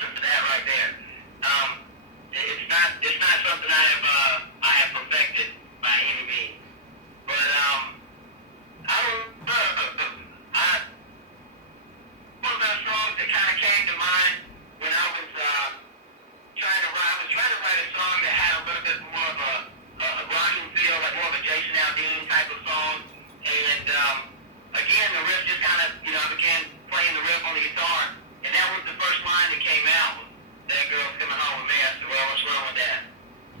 answer for that right there. It's not something I have perfected by any means. But I don't know. One of those songs that kind of came to mind when I was trying to write a song that had a little bit more of a rocking feel, like more of a Jason Aldean type of song. And again, the riff just kind of, I began playing the riff on the guitar, and that was the first line that came out. That girl's coming home with me. I said, well, what's wrong with that?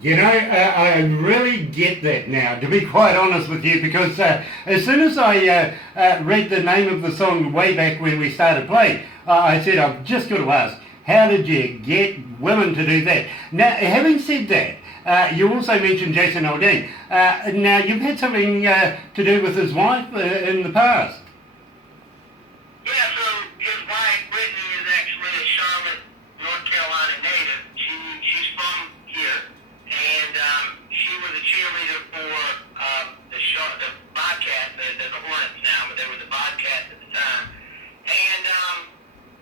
I really get that now, to be quite honest with you, because as soon as I read the name of the song way back when we started playing, I said, I've just got to ask, how did you get women to do that? Now, having said that, you also mentioned Jason Aldean. Now, you've had something to do with his wife in the past. Yeah, so his wife, Brittany, is actually a Charlotte, North Carolina native. She's from here. And she was a cheerleader for the Bobcats. They're the Hornets now, but they were the Bobcats at the time. And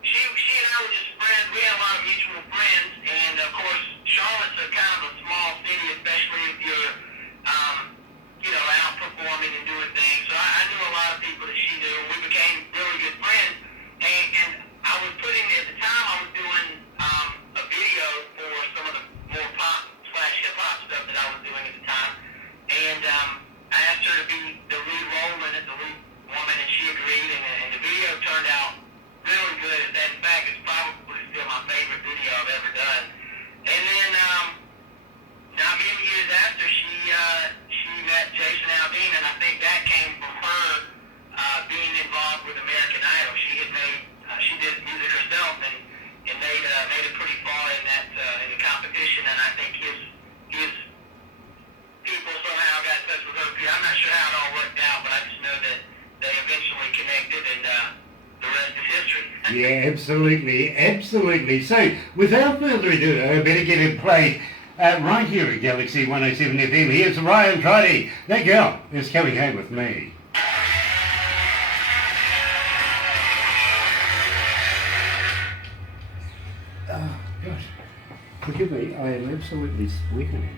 she and I were just friends. We had a lot of mutual friends. And, of course, Charlotte's a kind of a small city, especially if you're, out performing and doing things. So I knew a lot of people that she knew. We became really good friends. And I was at the time, I was doing a video for some of the more pop hip-hop stuff that I was doing at the time, and I asked her to be the lead role in it, the lead woman, and she agreed, and the video turned out really good. In fact, it's probably still my favorite video I've ever done. And then, now many years after, she met Jason Aldean, and I think that came from her being involved with American Idol. She did music herself, and made it pretty far in the competition, and I think his people somehow got in touch with her. I'm not sure how it all worked out, but I just know that they eventually connected, and the rest is history. Yeah, absolutely. So, without further ado, I better get it played right here at Galaxy 107 FM. Here's Ryan Trotti. That girl is coming home with me. Oh, gosh. Forgive me, I am absolutely sweating.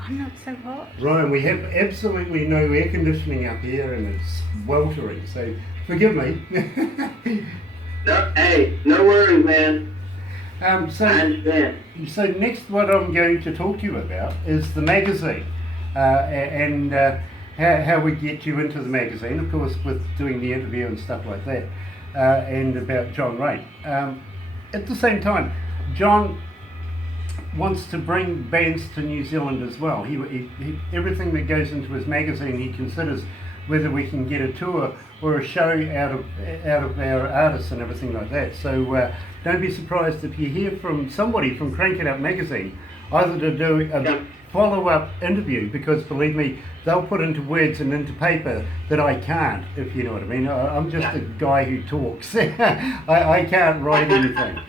I'm not so hot. Ryan, we have absolutely no air conditioning up here and it's sweltering, so forgive me. No, hey, no worries, man. I understand. So next what I'm going to talk to you about is the magazine and how we get you into the magazine, of course, with doing the interview and stuff like that, and about John Rain. At the same time, John wants to bring bands to New Zealand as well. He everything that goes into his magazine, he considers whether we can get a tour or a show out of our artists and everything like that. So don't be surprised if you hear from somebody from Crank It Up magazine, either to do a follow-up interview, because believe me, they'll put into words and into paper that I can't, if you know what I mean. I'm just a guy who talks. I can't write anything.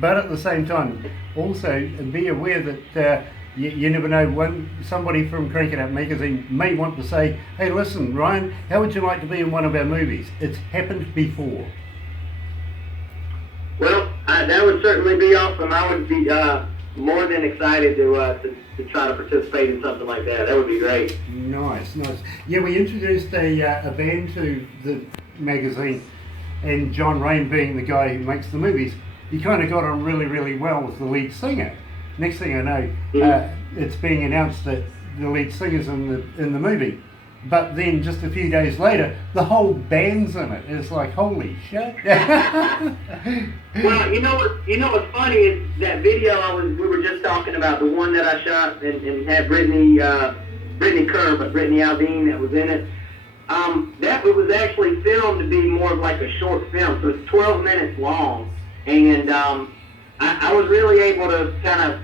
But at the same time, also be aware that you never know, when somebody from Crank It Up magazine may want to say, hey listen Ryan, how would you like to be in one of our movies? It's happened before. Well, that would certainly be awesome. I would be more than excited to try to participate in something like that. That would be great. Nice. Yeah, we introduced a band to the magazine, and John Rain being the guy who makes the movies, he kind of got on really well with the lead singer. Next thing I know, it's being announced that the lead singer's in the movie. But then just a few days later, the whole band's in it. It's like, holy shit. Well, you know what's funny is that video we were just talking about, the one that I shot and had Brittany Kerr, but Brittany Aldean that was in it. That was actually filmed to be more of like a short film, so it's 12 minutes long, and I was really able to kind of,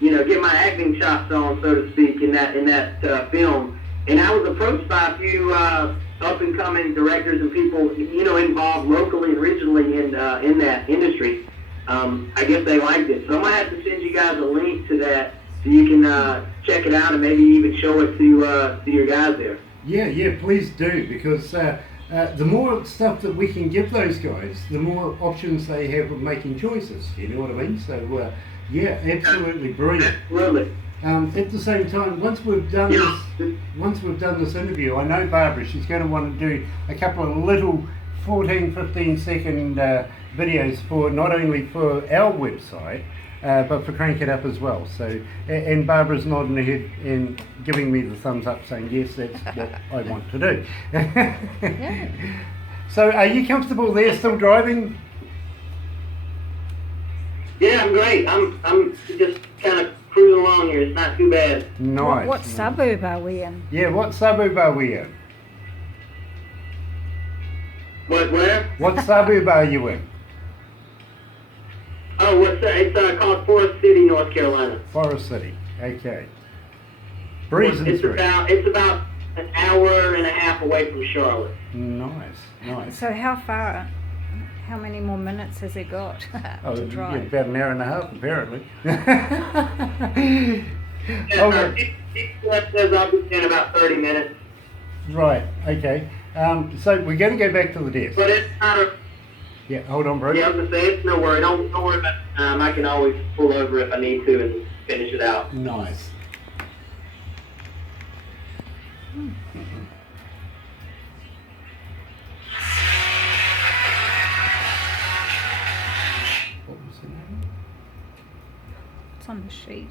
get my acting chops on, so to speak, in that film. And I was approached by a few up-and-coming directors and people, involved locally and regionally in that industry. I guess they liked it. So I might have to send you guys a link to that so you can check it out and maybe even show it to your guys there. Yeah, please do, because the more stuff that we can give those guys, the more options they have of making choices. You know what I mean? So yeah, absolutely brilliant. Absolutely. At the same time, once we've done this interview, I know Barbara, she's going to want to do a couple of little 14, 15 second videos for not only for our website, but for Crank It Up as well. So, and Barbara's nodding her head and giving me the thumbs up, saying yes, that's what I want to do. Yeah. So, are you comfortable there, still driving? Yeah, I'm great. I'm just kind of cruising along here. It's not too bad. Nice. What suburb are we in? Yeah, what suburb are we in? Where? What suburb are you in? Oh, what's that? It's called Forest City, North Carolina. Forest City. Okay. Breezing It's through. about an hour and a half away from Charlotte. Nice, nice. So how many more minutes has it got Oh, to yeah, drive? about an hour and a half, apparently. Yeah, Okay. it says I'll be in about 30 minutes. Right, okay. So we're going to go back to the desk. But it's not a... Yeah, hold on, bro. Yeah, I was going to say, it's no worry. Don't worry about it. I can always pull over if I need to and finish it out. Nice. What was the name? It's on the sheet.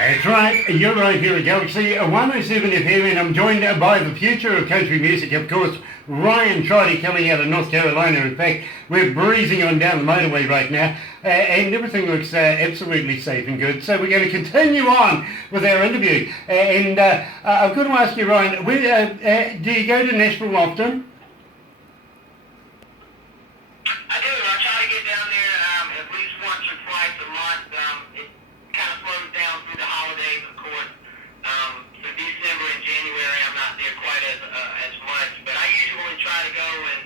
That's right, you're right here at Galaxy 107 FM, and I'm joined by the future of country music, of course, Ryan Trotti, coming out of North Carolina. In fact, we're breezing on down the motorway right now, and everything looks absolutely safe and good. So we're going to continue on with our interview. And I've got to ask you, Ryan, do you go to Nashville often? I do. I try to get down there at least once or twice a month. It kind of slows down through the holidays, of course. So December and January, I'm not there quite as much. But I usually try to go and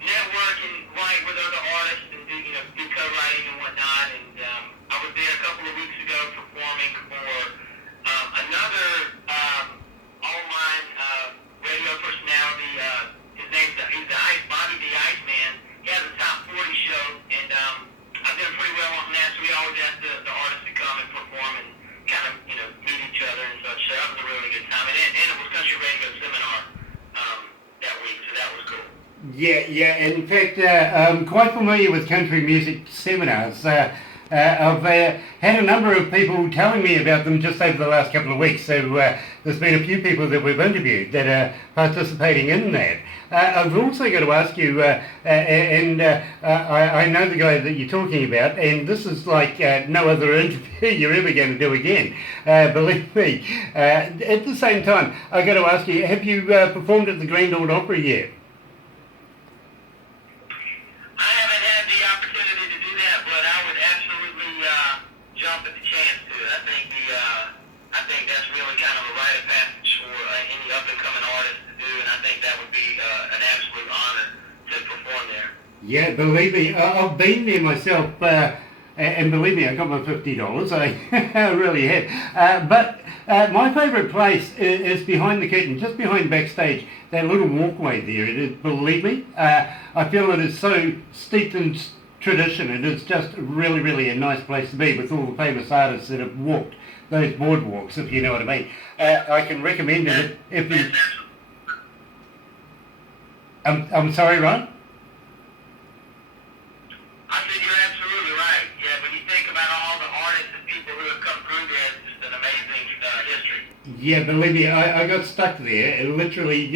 network and write with other artists and do co-writing and whatnot. And I was there a couple of weeks ago performing for another online radio personality. He's the Bobby the Iceman. He has a top 40 show, and I've done pretty well on that, so we always ask the artists to come and perform and kind of, meet each other and such. So that was a really good time. And it was Country Radio Seminar that week, so that was cool. Yeah. In fact, I'm quite familiar with country music seminars. I've had a number of people telling me about them just over the last couple of weeks. So there's been a few people that we've interviewed that are participating in that. I've also got to ask you, I know the guy that you're talking about, and this is like no other interview you're ever going to do again, believe me. At the same time, I've got to ask you, have you performed at the Grand Ole Opry yet? I haven't had the opportunity to do that, but I would absolutely jump at the chance to. I think that's really kind of a rite of passage for any up-and-coming artist to do, and I think that would be an absolute honor to perform there. Yeah, believe me, I've been there myself, and believe me, I got my $50. I really have. But my favourite place is behind the curtain, just behind backstage, that little walkway there. It is, believe me, I feel it is so steeped in tradition. It is just really, really a nice place to be with all the famous artists that have walked those boardwalks, if you know what I mean. I can recommend it if you... I'm sorry, Ron? I said you're absolutely right. Yeah, when you think about all the artists and people who have come through there, it's just an amazing history. Yeah, believe me, I got stuck there. Literally,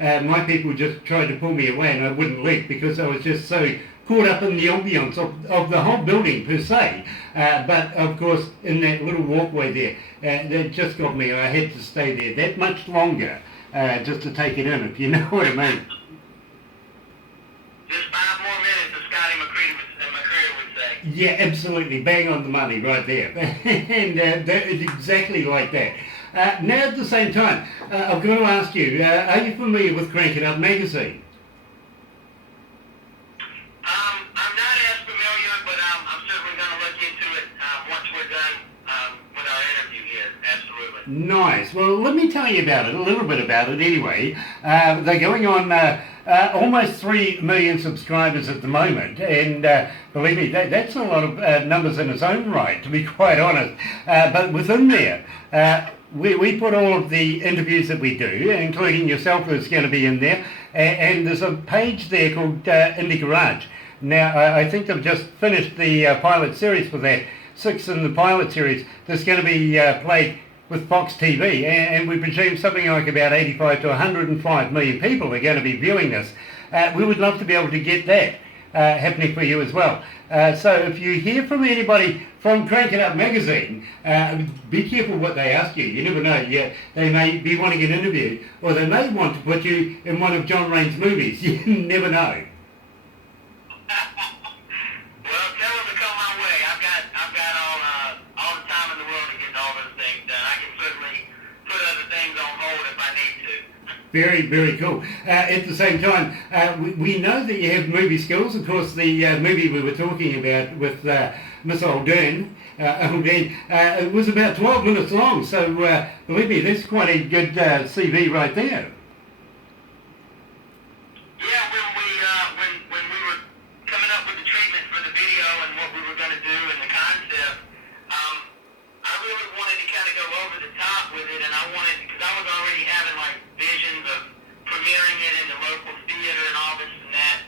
my people just tried to pull me away and I wouldn't leave because I was just so caught up in the ambience of the whole building per se. But of course, in that little walkway there, that just got me. I had to stay there that much longer just to take it in, if you know what I mean. Just 5 more minutes, as Scotty McCreary would say. Yeah, absolutely. Bang on the money right there. And that is exactly like that. Now at the same time, I've got to ask you, are you familiar with Crank It Up magazine? I'm not as familiar, but I'm certainly going to look into it once we're done with our interview here. Absolutely. Nice. Well, let me tell you about it, a little bit about it anyway. They're going on almost 3 million subscribers at the moment, and believe me, that's a lot of numbers in its own right, to be quite honest. But within there, we put all of the interviews that we do, including yourself who's going to be in there, and there's a page there called Indie Garage. Now, I think they've just finished the pilot series for that, 6 in the pilot series, that's going to be played with Fox TV, and we presume something like about 85 to 105 million people are going to be viewing this. We would love to be able to get that happening for you as well. So if you hear from anybody from Crank It Up magazine, be careful what they ask you. You never know. They may be wanting an interview, or they may want to put you in one of John Rain's movies. You never know. Well, tell them to come my way. I've got all the time in the world to get all those things done. I can certainly put other things on hold if I need to. Very, very cool. At the same time, we know that you have movie skills. Of course, the movie we were talking about with Miss Aldern, it was about 12 minutes long. So, believe me, that's quite a good CV right there. Yeah, when we were coming up with the treatment for the video and what we were going to do and the concept, I really wanted to kind of go over the top with it, and I wanted, because I was already having like visions of premiering it in the local theater and all this and that.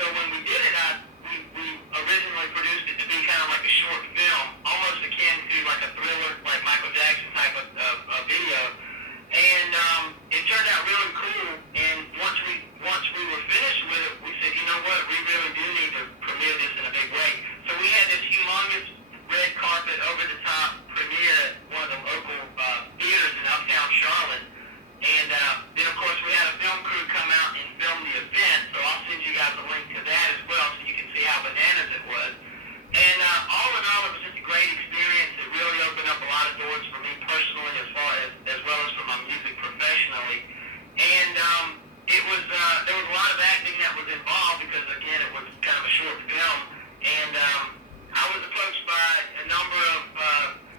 So when we did it, we originally produced it to be kind of like a short film, almost akin to like a thriller, like Michael Jackson type of video. And it turned out really cool. And once we were finished with it, we said, you know what, we really do need to premiere this in a big way. So we had this humongous red carpet over the top premiere at one of the local theaters in uptown Charlotte. And then of course we had a film crew come out and film the event. So I'll send you guys a link to that as well, so you can see how bananas it was. And all in all, it was just a great experience. It really opened up a lot of doors for me personally, as well as for my music professionally. And it was there was a lot of acting that was involved because again it was kind of a short film. And I was approached by a number of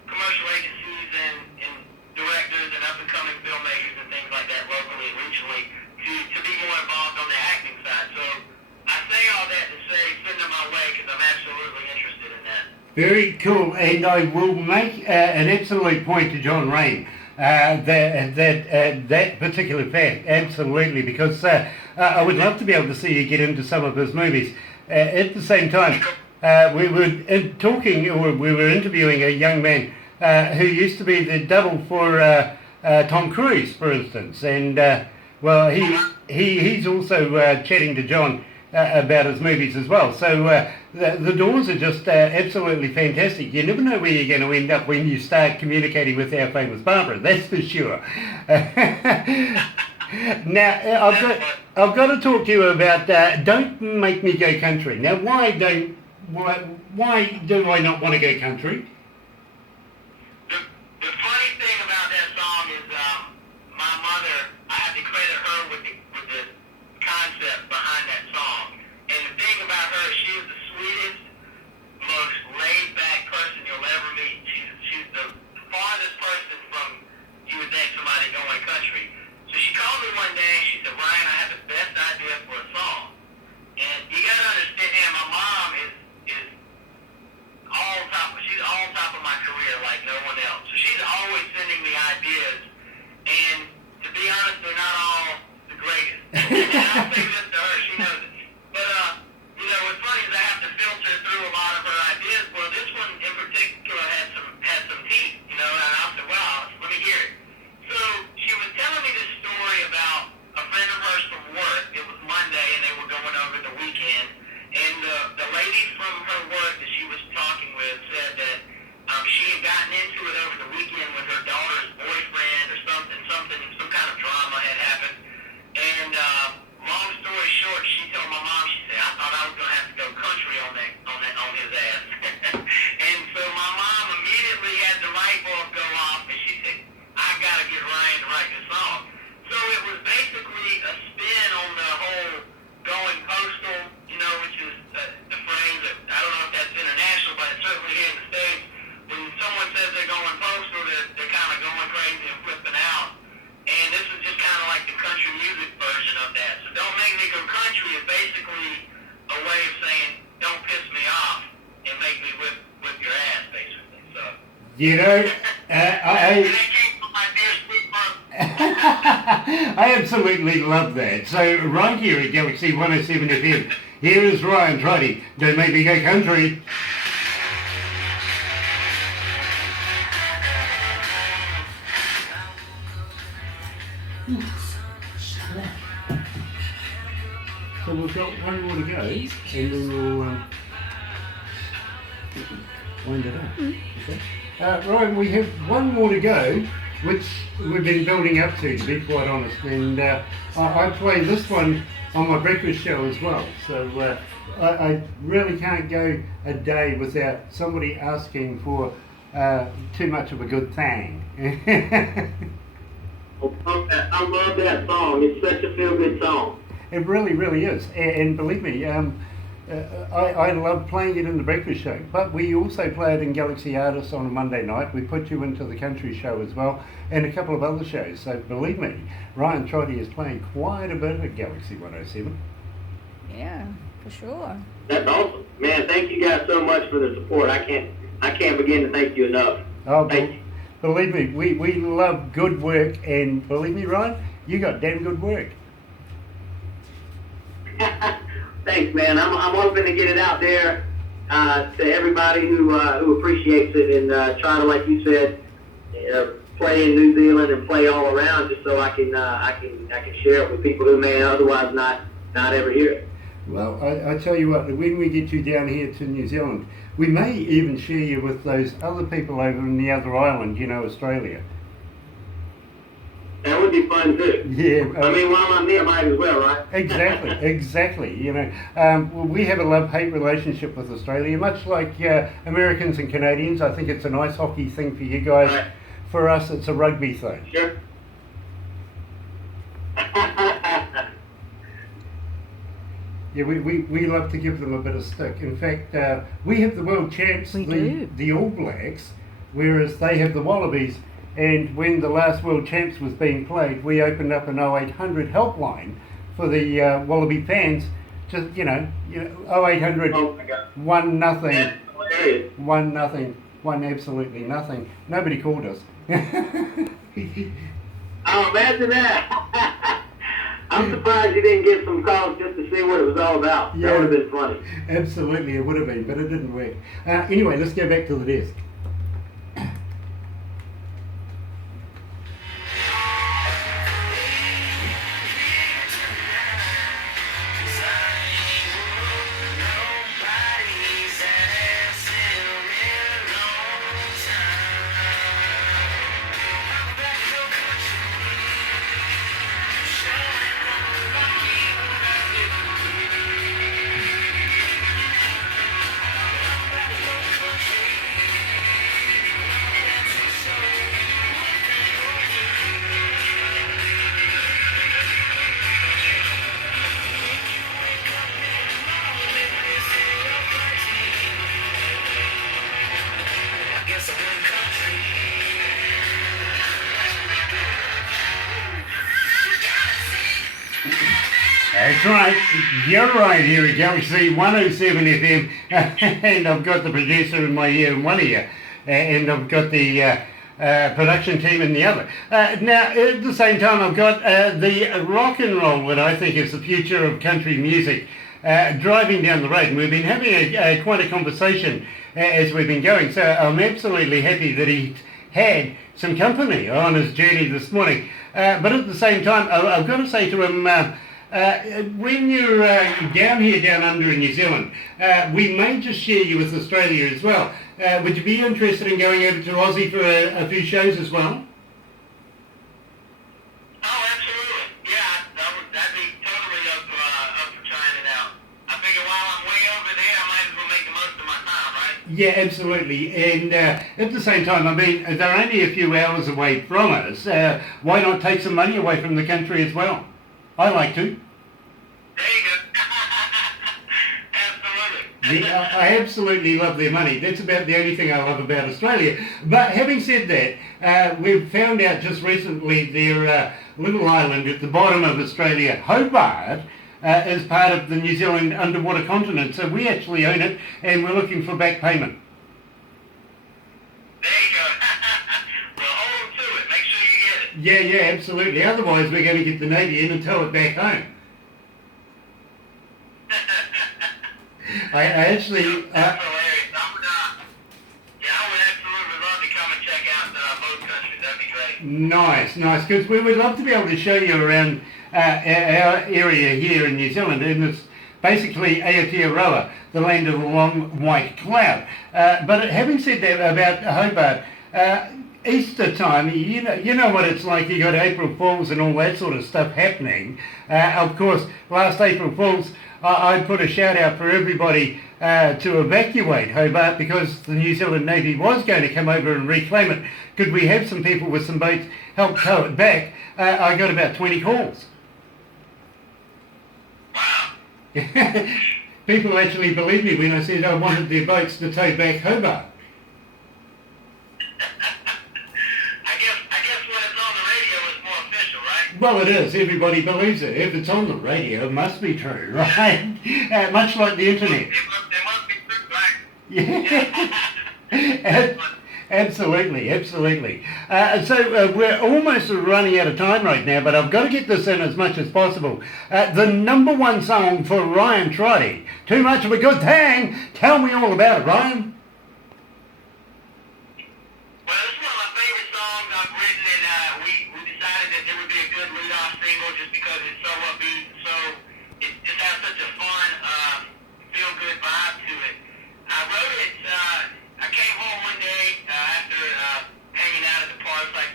commercial agencies and directors and up and coming filmmakers and things like that locally and regionally to be more involved on the acting side. So I say all that to say send them my way because I'm absolutely interested in that. Very cool, and I will make an absolute point to John Rain. That particular fact, absolutely, because I would love to be able to see you get into some of his movies. At the same time, we were interviewing a young man who used to be the double for Tom Cruise, for instance, and well, he's also chatting to John about his movies as well. So the doors are just absolutely fantastic. You never know where you're going to end up when you start communicating with our famous Barbara, that's for sure. Now, I've got to talk to you about Don't Make Me Go Country. Now, why do I not want to go country? The funny thing about that song is my mother, I have to credit her with the concept behind that song. And the thing about her, she is the sweetest, most laid-back person you'll ever meet. She's the farthest person from you would think somebody going country. So she called me one day and she said, Ryan, I have the best idea for a song. And you gotta understand, my mom is she's all top don't make me go country is basically a way of saying don't piss me off and make me whip your ass, basically. So. You know, And that came from my dear sweet mother. I absolutely love that. So right here at Galaxy 107 FM, here is Ryan Trotti. Don't make me go country. So we've got one more to go, and then we'll wind it up. Okay. Ryan, we have one more to go, which we've been building up to be quite honest. And I play this one on my breakfast show as well. So I really can't go a day without somebody asking for too much of a good thing. I love that song. It's such a feel-good song. It really, really is. And believe me, I love playing it in the breakfast show. But we also play it in Galaxy Artists on a Monday night. We put you into the country show as well, and a couple of other shows. So believe me, Ryan Trotti is playing quite a bit at Galaxy 107. Yeah, for sure. That's awesome. Man, thank you guys so much for the support. I can't begin to thank you enough. Oh, Thank you. believe me, we love good work, and believe me, Ryan, you got damn good work. Thanks, man. I'm hoping to get it out there to everybody who appreciates it and try to, like you said, play in New Zealand and play all around, just so I can share it with people who may otherwise not ever hear it. Well, I tell you what, when we get you down here to New Zealand, we may even share you with those other people over in the other island, you know, Australia. That would be fun too. Yeah. I mean, while I'm there, might as well, right? Exactly. You know, we have a love-hate relationship with Australia, much like Americans and Canadians. I think it's an ice hockey thing for you guys. Right. For us, it's a rugby thing. Sure. Yeah, we love to give them a bit of stick. In fact, we have the world champs, the All Blacks, whereas they have the Wallabies. And when the last world champs was being played, we opened up an 0800 helpline for the Wallaby fans. Just, you know 0800 Oh my God. 1-0, That's hilarious. 1-0, 1 absolutely nothing. Nobody called us. Oh, imagine that. I'm surprised you didn't get some calls just to see what it was all about. Yeah. That would have been funny. Absolutely, it would have been, but it didn't work. Anyway, let's go back to the desk. That's right, you're right here at Galaxy 107 FM, and I've got the producer in my ear in one ear, and I've got the production team in the other. Now, at the same time, I've got the rock and roll, what I think is the future of country music, driving down the road, and we've been having quite a conversation as we've been going, so I'm absolutely happy that he had some company on his journey this morning. But at the same time, I've got to say to him, when you're down here, down under in New Zealand, we may just share you with Australia as well. Would you be interested in going over to Aussie for a few shows as well? Oh, absolutely. Yeah, that'd be totally up for trying it out. I figure while I'm way over there, I might as well make the most of my time, right? Yeah, absolutely. And at the same time, I mean, they're only a few hours away from us. Why not take some money away from the country as well? I like to. There you go. Absolutely. I absolutely love their money. That's about the only thing I love about Australia. But having said that, we've found out just recently their little island at the bottom of Australia, Hobart, is part of the New Zealand underwater continent. So we actually own it, and we're looking for back payment. There you go. Well, hold on to it. Make sure you get it. Yeah, absolutely. Otherwise, we're going to get the Navy in and tow it back home. I actually... That's hilarious. I would absolutely love to come and check out both countries. That'd be great. Nice, because we would love to be able to show you around our area here in New Zealand, and it's basically Aotearoa, the land of the long white cloud. But having said that about Hobart, Easter time, you know what it's like. You got April Fools and all that sort of stuff happening. Of course, last April Fools, I put a shout out for everybody to evacuate Hobart because the New Zealand Navy was going to come over and reclaim it. Could we have some people with some boats help tow it back? I got about 20 calls. Wow. People actually believed me when I said I wanted their boats to tow back Hobart. I guess when it's on the radio, it's more official, right? Well, it is. Everybody believes it. If it's on the radio, it must be true, right? Much like the internet. It must be true, right? Yeah. Absolutely. So we're almost running out of time right now, but I've got to get this in as much as possible. The number one song for Ryan Trotti, Too Much of a Good Thing. Tell me all about it, Ryan. Well, this is one of my favorite songs I've written, and we decided that it would be a good lead-off single just because it's so upbeat, so it just has such a fun, feel-good vibe to it. I wrote it, I came home one day after hanging out at the park, like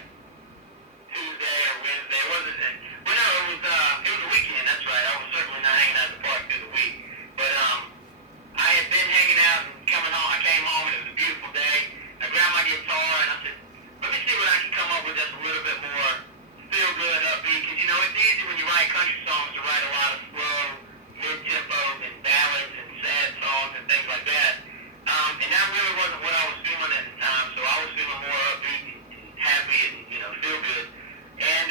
Tuesday or Wednesday, wasn't it? Well, no, it was a weekend, that's right. I was certainly not hanging out at the park through the week, but I had been hanging out and coming home. I came home and it was a beautiful day. I grabbed my guitar and I said, let me see what I can come up with that's a little bit more feel-good, upbeat, because, you know, it's easy when you write country songs to write a lot of slow, mid-tempo and ballads and sad songs and things like that. And that really wasn't what I was feeling at the time, so I was feeling more upbeat and happy and, you know, feel-good. And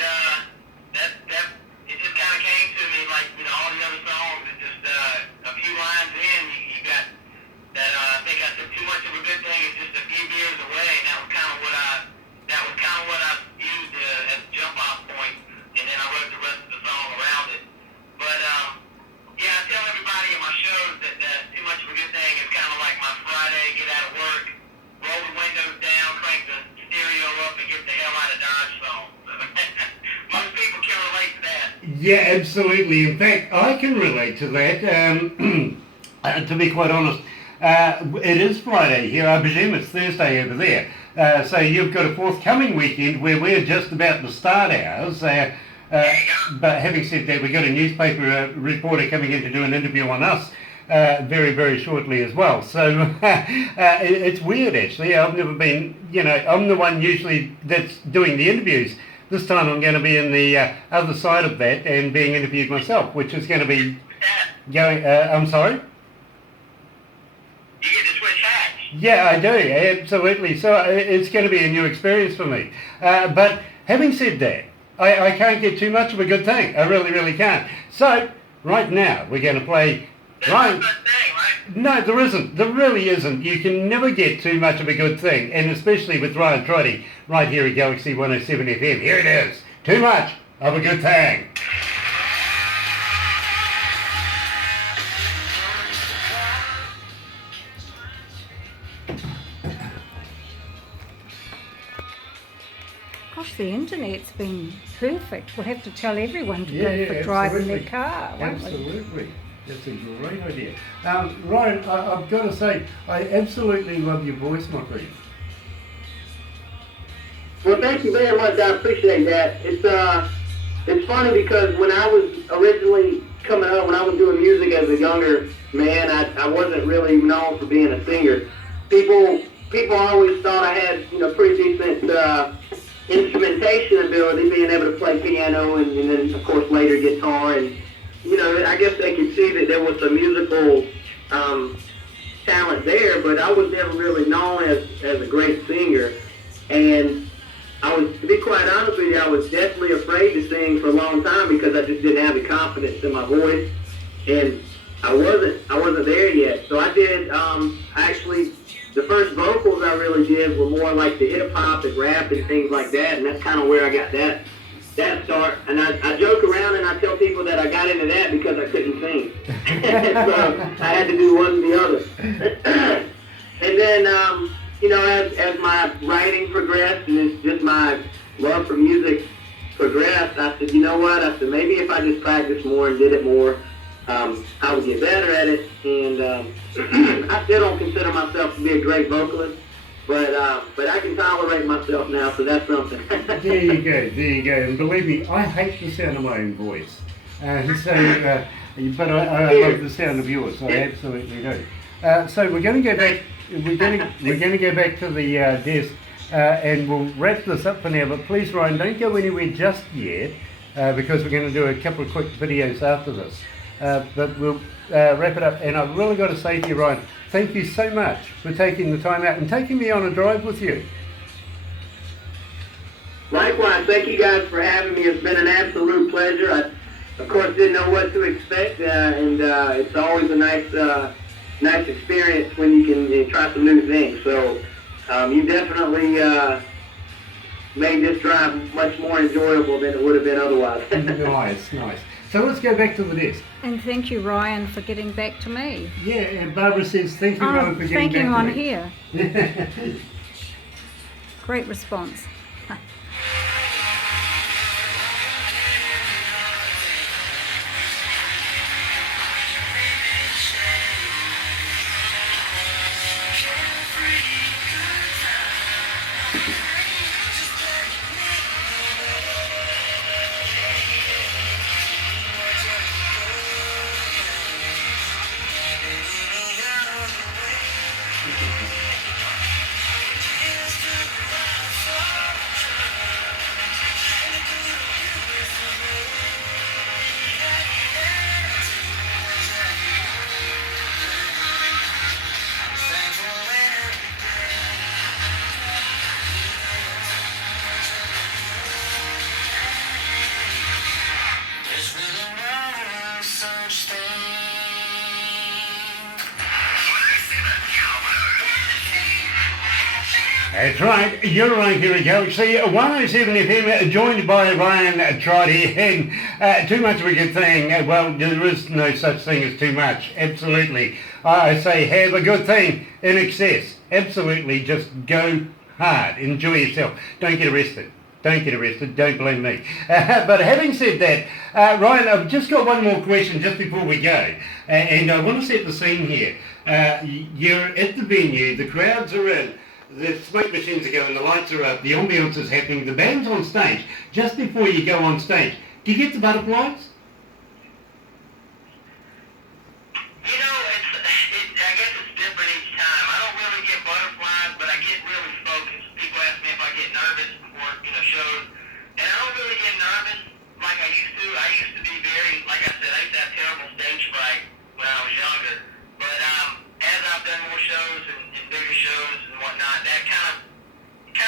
it just kind of came to me like, you know, all the other songs, it just, a few lines in, you got that, I think I said too much of a good thing is just a few beers away, and that was kind of what I used as a jump-off point, and then I wrote the rest of the song around it. But, yeah, I tell everybody in my shows that too much of a good thing is kind of like my Friday, get out of work, roll the windows down, crank the stereo up, and get the hell out of Dodge song. Most people can relate to that. Yeah, absolutely. In fact, I can relate to that. To be quite honest, it is Friday here. I presume it's Thursday over there. So you've got a forthcoming weekend where we're just about to start ours. But having said that, we've got a newspaper reporter coming in to do an interview on us very, very shortly as well. So it's weird, actually. I've never been, you know, I'm the one usually that's doing the interviews. This time I'm going to be in the other side of that and being interviewed myself, which is going to be going, I'm sorry? You get to switch hats. Yeah, I do, absolutely. So it's going to be a new experience for me. But having said that, I can't get too much of a good thing. I really, really can't. So, right now, we're going to play Ryan. That's a good thing, right? No, there isn't. There really isn't. You can never get too much of a good thing, and especially with Ryan Trotti, right here at Galaxy 107 FM. Here it is. Too much of a good thing. Gosh, the internet's been perfect. We'll have to tell everyone to go for driving their car, won't we? Absolutely. That's a great idea. Ryan, I've got to say, I absolutely love your voice, my friend. Well, thank you very much. I appreciate that. It's funny because when I was originally coming up, when I was doing music as a younger man, I wasn't really known for being a singer. People always thought I had, you know, pretty decent instrumentation ability, being able to play piano and then, of course, later guitar. And, you know, I guess they could see that there was some musical talent there, but I was never really known as a great singer. And to be quite honest with you, I was definitely afraid to sing for a long time because I just didn't have the confidence in my voice, and I wasn't there yet. So I did, actually, the first vocals I really did were more like the hip hop and rap and things like that, and that's kind of where I got that start. And I joke around and I tell people that I got into that because I couldn't sing. So I had to do one or the other. And then, as my writing progressed and it's just my love for music progressed, I said, you know what? I said, maybe if I just practiced more and did it more, I would get better at it. And I still don't consider myself to be a great vocalist, but I can tolerate myself now, so that's something. There you go. And believe me, I hate the sound of my own voice. But I love the sound of yours. I absolutely do. So we're going to go back. We're going to go back to the desk, and we'll wrap this up for now. But please, Ryan, don't go anywhere just yet, because we're going to do a couple of quick videos after this. But we'll wrap it up. And I've really got to say to you, Ryan, thank you so much for taking the time out and taking me on a drive with you. Likewise, thank you guys for having me. It's been an absolute pleasure. I, of course, didn't know what to expect, and it's always a nice experience when you can try some new things. So you definitely made this drive much more enjoyable than it would have been otherwise. Nice. So let's go back to the desk. And thank you, Ryan, for getting back to me. Yeah, and Barbara says thank you, Ryan, for getting back to me. Thanking on here. Great response. That's right, you're right here at Galaxy 107 FM, joined by Ryan Trotti, and too much of a good thing. Well, there is no such thing as too much, absolutely. I say have a good thing in excess, absolutely, just go hard, enjoy yourself, don't get arrested. Don't blame me. But having said that, Ryan, I've just got one more question just before we go. And I want to set the scene here. You're at the venue, the crowds are in, the smoke machines are going, the lights are up, the ambience is happening, the band's on stage. Just before you go on stage, do you get the butterflies? You know, I guess it's different each time. I don't really get butterflies, but I get really focused. People ask me if I get nervous before, shows, and I don't really get nervous like I used to. I used to be very, like I said, I used to have terrible stage fright when I was younger. But as I've done more shows and bigger shows and whatnot, that kind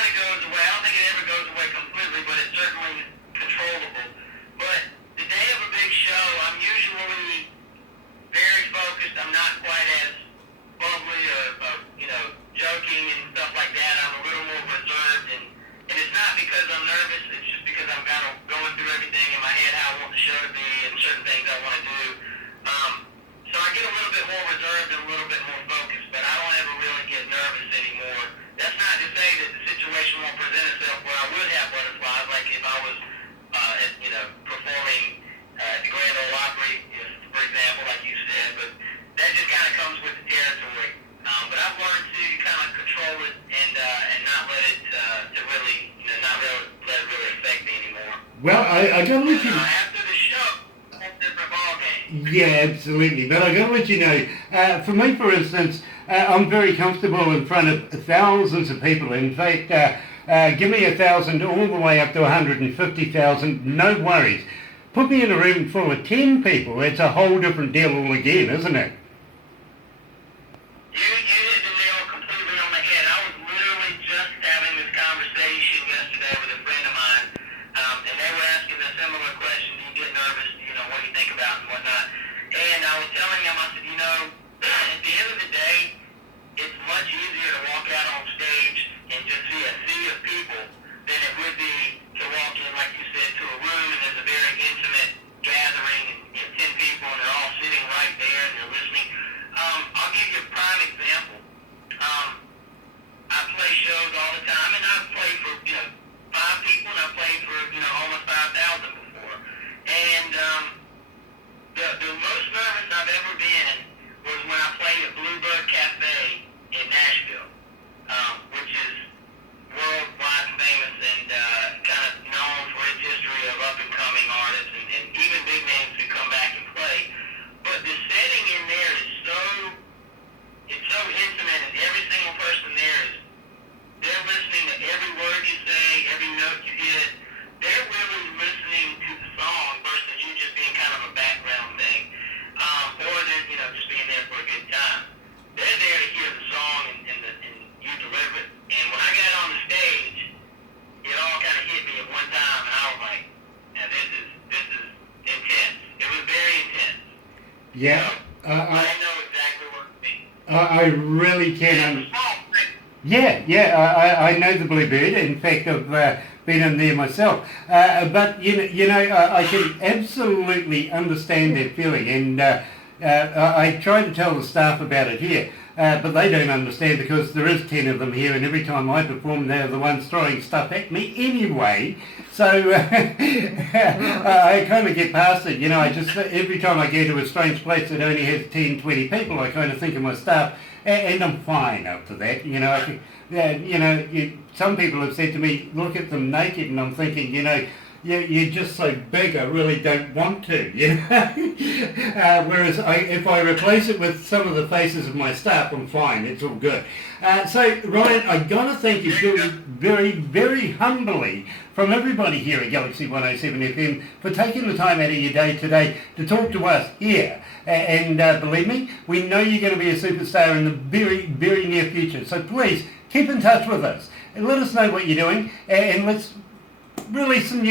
of goes away. I don't think it ever goes away completely, but it's certainly controllable. But the day of a big show, I'm usually very focused. I'm not quite as bubbly or joking and stuff like that. I'm a little more reserved, and it's not because I'm nervous. It's just because I'm kind of going through everything in my head, how I want the show to be and certain things I want to do. So I get a little bit more reserved and a little bit more focused, but I don't ever really get nervous anymore. That's not to say that the situation won't present itself where I would have butterflies, like if I was, performing at the Grand Ole Opry, for example, like you said. But that just kind of comes with the territory. But I've learned to kind of control it and not let it really affect me anymore. Well, I gotta let you. After the show, that's a different ballgame. Yeah, absolutely. But I gotta let you know. For me, for instance, I'm very comfortable in front of thousands of people. In fact, give me 1,000 all the way up to 150,000. No worries. Put me in a room full of 10 people. It's a whole different deal all again, isn't it? Yeah. I've ever been was when I played at Bluebird Cafe in Nashville, which is worldwide famous and kind of known for its history of up-and-coming artists and even big names who come back and play. But the setting in there is it's so intimate, and every single person there they're listening to every word you say, every note you hit. They're really listening to the song versus you just being kind of a background thing, or then, just being there for a good time. They're there to hear the song and you deliver it. And when I got on the stage, it all kind of hit me at one time, and I was like, "Now this is intense." It was very intense. Yeah. I know exactly what it means. I really can. It's a small thing. Yeah, I know the Bluebird. In fact, I've been in there myself. But I can absolutely understand that feeling, and I try to tell the staff about it here, but they don't understand because there is 10 of them here, and every time I perform, they're the ones throwing stuff at me anyway. So I kind of get past it. I just every time I go to a strange place that only has 10, 20 people, I kind of think of my staff. And I'm fine after that. Some people have said to me, look at them naked, and I'm thinking, you're just so big, I really don't want to, Whereas if I replace it with some of the faces of my staff, I'm fine, it's all good. So, Ryan, I've got to thank you very, very humbly from everybody here at Galaxy 107 FM for taking the time out of your day today to talk to us here. And believe me, we know you're going to be a superstar in the very, very near future. So please keep in touch with us and let us know what you're doing, and let's release some